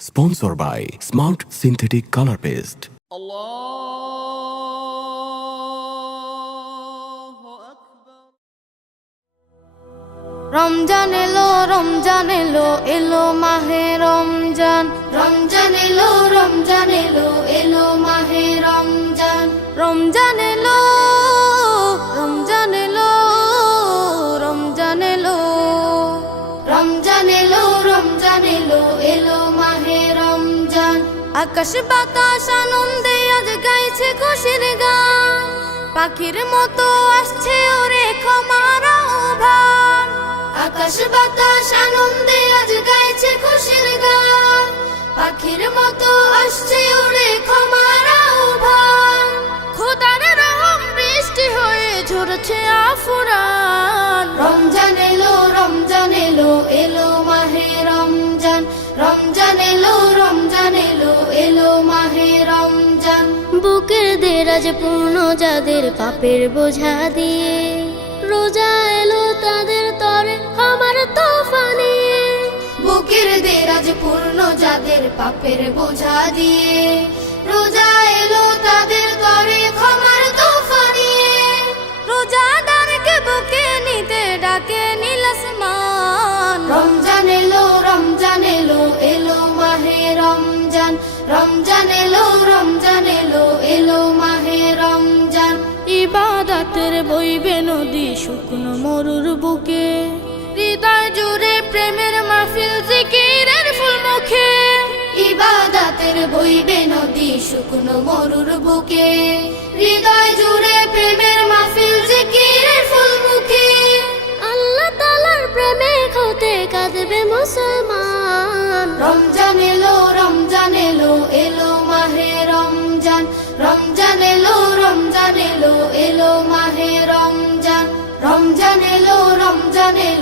Sponsored by Smart Synthetic Color Paste. Ramzan এলো রমজান এলো এলো মাহে রমজান রমজান এলো রমজান এলো এলো মাহে রমজান রমজান এলো রমজান এলো রমজান এলো রমজান এলো রমজান এলো এলো মাহে রমজান আকাশ বাতাস আনন্দে আজ গাইছে খুশির গান পাখির মতো আসছে ওরে ক্ষমার আহ্বান আকাশ বাতাস আনন্দে আজ গাইছে খুশির গান পাখির মতো আসছে ওরে ক্ষমার আহ্বান খোদার রহম বৃষ্টি হয়ে ঝরছে আফুরান রমজান এলো রমজান এলো এলো মাহে রমজান রমজান এলো রমজান এলো এলো মাহে রমজান বুকের দেরাজ পূর্ণ যাদের পাপের বোঝা দিয়ে রোজা এলো তাদের তরে আমার তোফা নিয়ে বুকের দেরাজ পূর্ণ যাদের পাপের বোঝা দিয়ে রোজা এলো তাদের তরে ক্ষমার তোফা নিয়ে রোজাদারকে বুকে নিতে ডাকে নীল আসমান রমজান এলো রমজান এলো এলো মাহে রমজান রমজান এলো রমজান এলো এলো মাহে রমজান ইবাদতের বইবে নদী শুকনো মরুর বুকে হৃদয় জুড়ে প্রেমের মাহফিল জিকিরের ফুল মুখে ইবাদতের বইবে নদী শুকনো মরুর বুকে হৃদয় জুড়ে প্রেমের মাহফিল জিকিরের ফুল মুখে আল্লাহ তাআলার প্রেমে হতে কাঁদবে মুসলমান রমজান এলো রমজান এলো এলো মাহে রমজান রমজান এলো রমজান এলো এলো মাহে রমজান রমজান এলো রমজান এলো